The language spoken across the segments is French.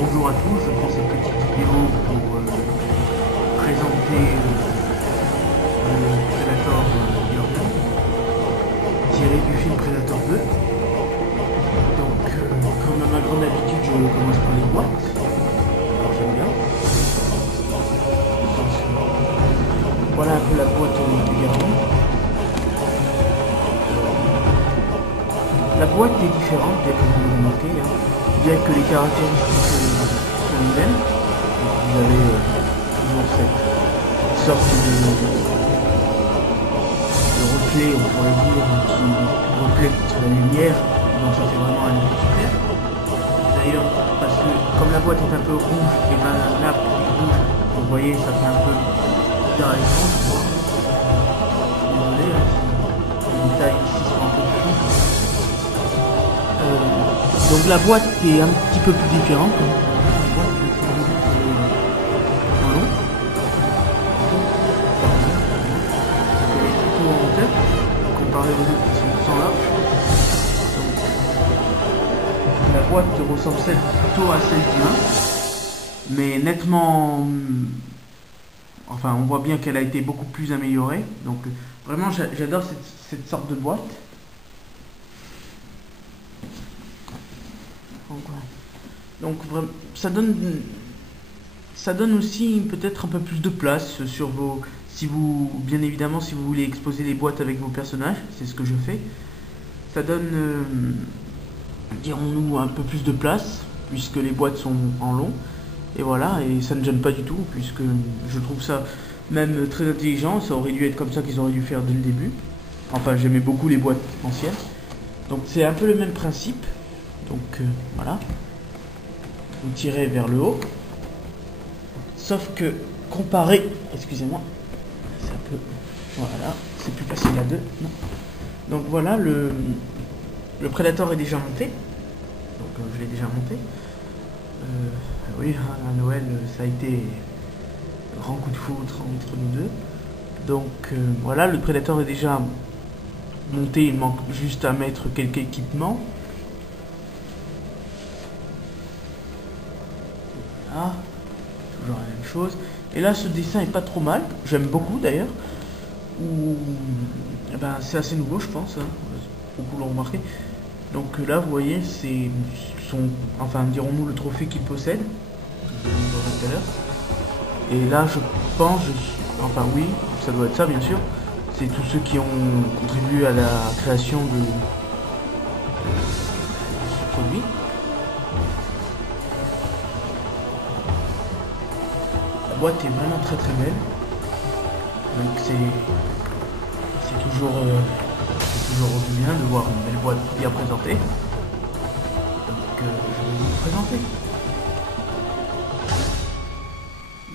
bonjour à tous, je fais cette petite vidéo pour présenter le Predator Urban, tiré du film Predator 2. Donc, comme à ma grande habitude, je commence par les boîtes. Alors j'aime bien. Donc, voilà un peu la boîte du garant. La boîte est différente, bien que vous le remarquez, hein. Bien que les caractéristiques sont les mêmes. Vous avez toujours cette sorte de reflet, on pourrait dire, qui reflète la lumière, donc ça fait vraiment un effet super. D'ailleurs, parce que comme la boîte est un peu rouge et la nappe est rouge, vous voyez, ça fait un peu bizarre à l'écran, je crois. Désolé, hein, si les détails ici sont un peu flous. Donc la boîte est un petit peu plus différente. La boîte est en long. Elle est plutôt en hauteur, comparée aux autres qui sont sans large. Donc, la boîte ressemble plutôt à celle du 1, mais nettement. Enfin, on voit bien qu'elle a été beaucoup plus améliorée. Donc vraiment, j'adore cette sorte de boîte. Donc ça donne aussi peut-être un peu plus de place sur vos, bien évidemment, si vous voulez exposer les boîtes avec vos personnages, c'est ce que je fais. Ça donne, dirons-nous, un peu plus de place puisque les boîtes sont en long. Et voilà, et ça ne gêne pas du tout puisque je trouve ça même très intelligent. Ça aurait dû être comme ça qu'ils auraient dû faire dès le début. Enfin, j'aimais beaucoup les boîtes anciennes. Donc c'est un peu le même principe. Donc voilà. Vous tirez vers le haut, sauf que comparé, excusez-moi, c'est un peu, voilà, c'est plus facile à deux, non. Donc voilà, le Predator est déjà monté, donc je l'ai déjà monté. Oui, à Noël, ça a été un grand coup de foudre entre nous deux. Donc voilà, le Predator est déjà monté, il manque juste à mettre quelques équipements. Ah, toujours la même chose. Et là, ce dessin est pas trop mal. J'aime beaucoup d'ailleurs. Eh ben, c'est assez nouveau, je pense. Hein. Beaucoup l'ont remarqué. Donc là, vous voyez, c'est enfin, dirons-nous le trophée qu'il possède. Tout à l'heure. Et là, je pense, enfin oui, ça doit être ça, bien sûr. C'est tous ceux qui ont contribué à la création de ce produit. La boîte est vraiment très très belle, donc c'est toujours bien de voir une belle boîte bien présentée. Donc je vais vous présenter.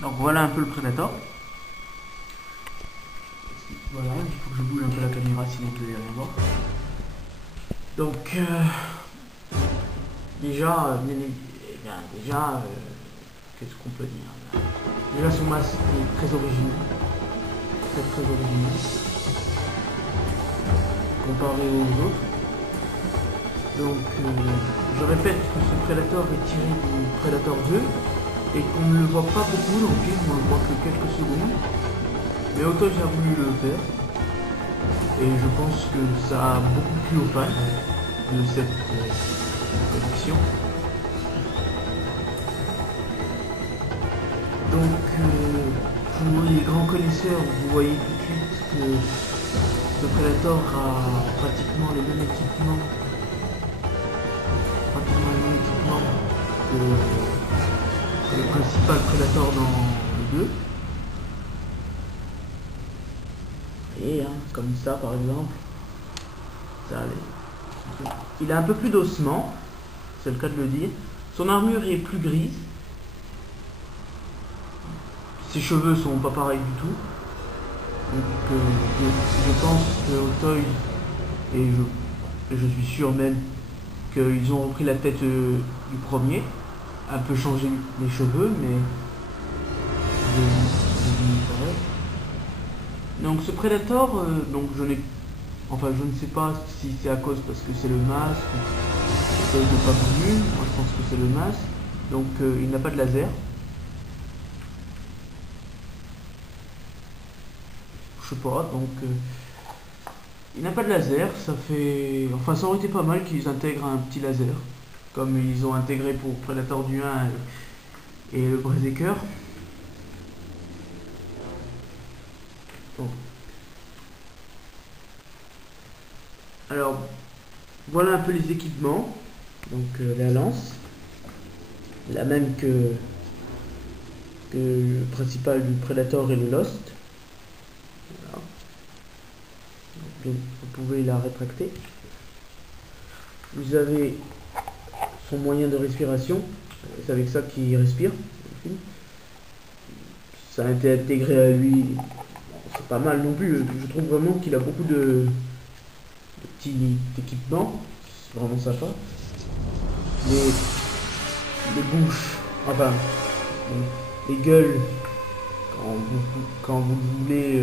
Donc voilà un peu le Predator. Voilà, il faut que je bouge un peu la caméra sinon vous n'allez rien voir. Donc déjà, qu'est-ce qu'on peut dire? Déjà son masque est très original, très original, comparé aux autres. Donc je répète que ce Predator est tiré du Predator 2 et qu'on ne le voit pas beaucoup dans le film, on le voit que quelques secondes. Mais Autoy a voulu le faire et je pense que ça a beaucoup plu aux fans de cette collection. Donc, pour les grands connaisseurs, vous voyez tout de suite que le Predator a pratiquement les mêmes équipements, que le principal Predator dans le 2. Et comme ça, par exemple, ça allait. Il a un peu plus d'ossements, c'est le cas de le dire. Son armure est plus grise. Ses cheveux sont pas pareils du tout. Donc je pense que Autoy, et je suis sûr même qu'ils ont repris la tête du premier, un peu changé les cheveux, mais donc ce Predator, donc je ne sais pas si c'est à cause parce que c'est le masque, Autoy n'a pas voulu, moi je pense que c'est le masque. Donc il n'a pas de laser. Je sais pas, donc il n'a pas de laser, ça fait... Enfin ça aurait été pas mal qu'ils intègrent un petit laser, comme ils ont intégré pour Predator du 1 et le Berserker. Bon. Alors, voilà un peu les équipements. Donc la lance, la même que le principal du Predator et le Lost. Voilà. Donc, vous pouvez la rétracter. Vous avez son moyen de respiration, c'est avec ça qu'il respire. Ça a été intégré à lui, bon, c'est pas mal non plus, je trouve vraiment qu'il a beaucoup de petits équipements, c'est vraiment sympa. Les bouches, enfin, les gueules, quand vous voulez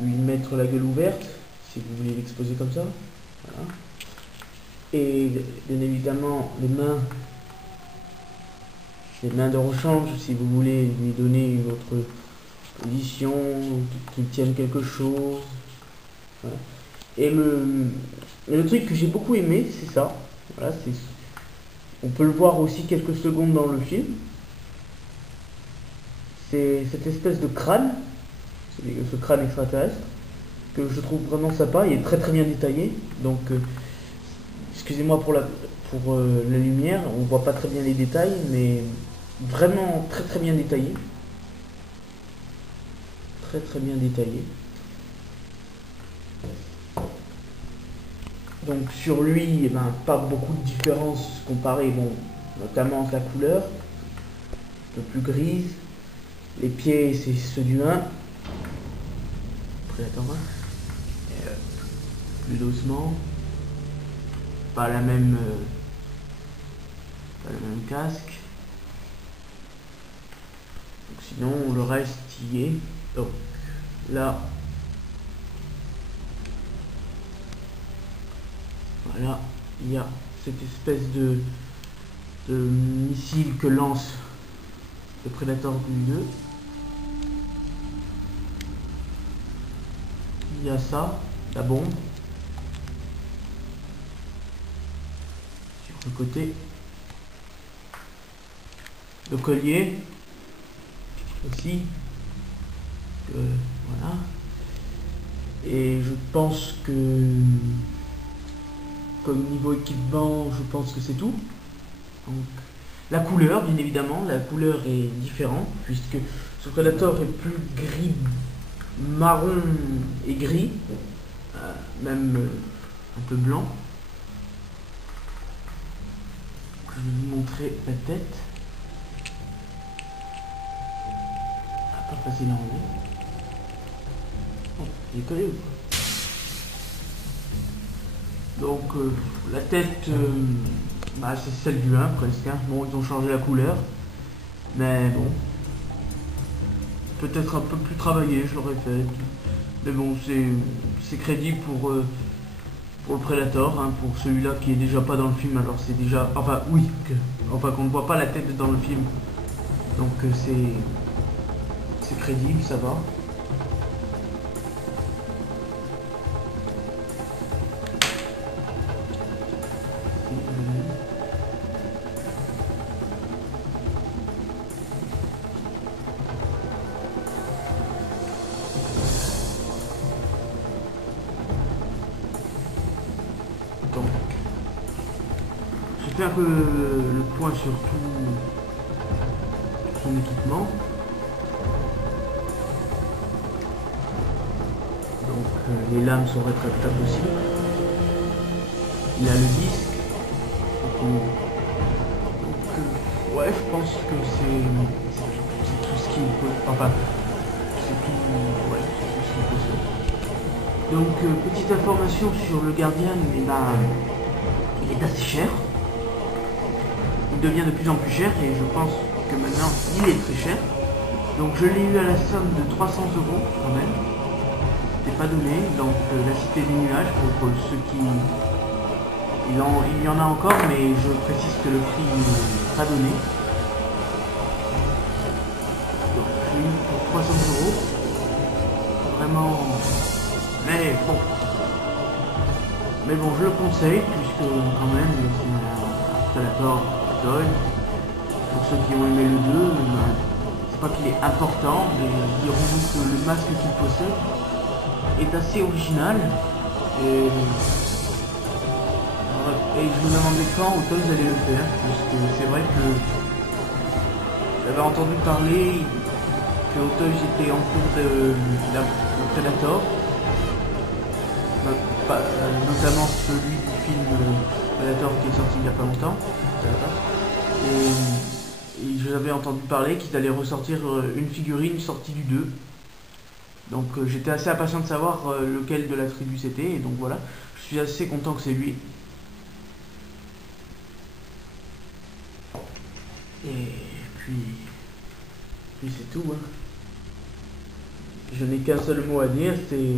lui mettre la gueule ouverte, si vous voulez l'exposer comme ça, voilà. Et bien évidemment les mains de rechange, si vous voulez lui donner une autre position, qu'il tienne quelque chose. Voilà. Et le truc que j'ai beaucoup aimé, c'est ça. Voilà, on peut le voir aussi quelques secondes dans le film. C'est cette espèce de crâne, ce crâne extraterrestre, que je trouve vraiment sympa. Il est très très bien détaillé. Donc, excusez-moi pour la lumière, on voit pas très bien les détails, mais vraiment très très bien détaillé. Très très bien détaillé. Donc sur lui, eh ben, pas beaucoup de différence comparé, bon, notamment la couleur, un peu plus grise. Les pieds, c'est ceux du 1. Prédator 1. Plus doucement. Pas le même casque. Donc, sinon, le reste y est. Donc là, voilà, il y a cette espèce de missile que lance le Predator du 2. Il y a ça, la bombe. Sur le côté. Le collier. Aussi. Voilà. Et je pense que... Comme niveau équipement, je pense que c'est tout. Donc, la couleur, bien évidemment, la couleur est différente, puisque ce Predator est plus gris, marron et gris, même un peu blanc. Je vais vous montrer la tête. Ah, pas facile à enlever. Oh, il est collé ou pas? Donc la tête, bah, c'est celle du 1 presque. Hein. Bon, ils ont changé la couleur, mais bon, peut-être un peu plus travaillé, je l'aurais fait. Mais bon, c'est crédible pour le Predator, hein, pour celui-là qui est déjà pas dans le film. Alors c'est déjà, enfin oui, enfin qu'on ne voit pas la tête dans le film. Donc c'est crédible, ça va. Donc, j'ai fait un peu le point sur tout son équipement. Donc les lames sont rétractables aussi. Il a le disque. Donc, ouais, je pense que c'est tout ce qu'il peut. Enfin, c'est tout. Ouais, c'est tout ce qu'il peut faire. Donc, petite information sur le Guardian, eh ben, il est assez cher. Il devient de plus en plus cher et je pense que maintenant il est très cher. Donc je l'ai eu à la somme de 300 € quand même. C'était pas donné. Donc la Cité des Nuages pour ceux qui Il y en a encore, mais je précise que le prix n'est pas donné. Donc, je l'ai eu pour 300 €. Vraiment. Mais bon, je le conseille, puisque quand même, c'est un Predator Toy. Pour ceux qui ont aimé le 2, c'est pas qu'il est important, mais dirons-nous que le masque qu'il possède est assez original. Et je me demandais quand Toys allait le faire, puisque c'est vrai que j'avais entendu parler que Toys était en cours de Predator, notamment celui du film Predator qui est sorti il n'y a pas longtemps. Et j'avais entendu parler qu'ils allaient ressortir une figurine sortie du 2. Donc j'étais assez impatient de savoir lequel de la tribu c'était, et donc voilà, je suis assez content que c'est lui. Et puis c'est tout, hein. Je n'ai qu'un seul mot à dire, c'est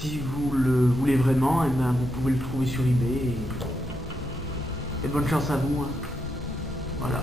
si vous le voulez vraiment, et ben vous pouvez le trouver sur eBay, et bonne chance à vous, hein. Voilà.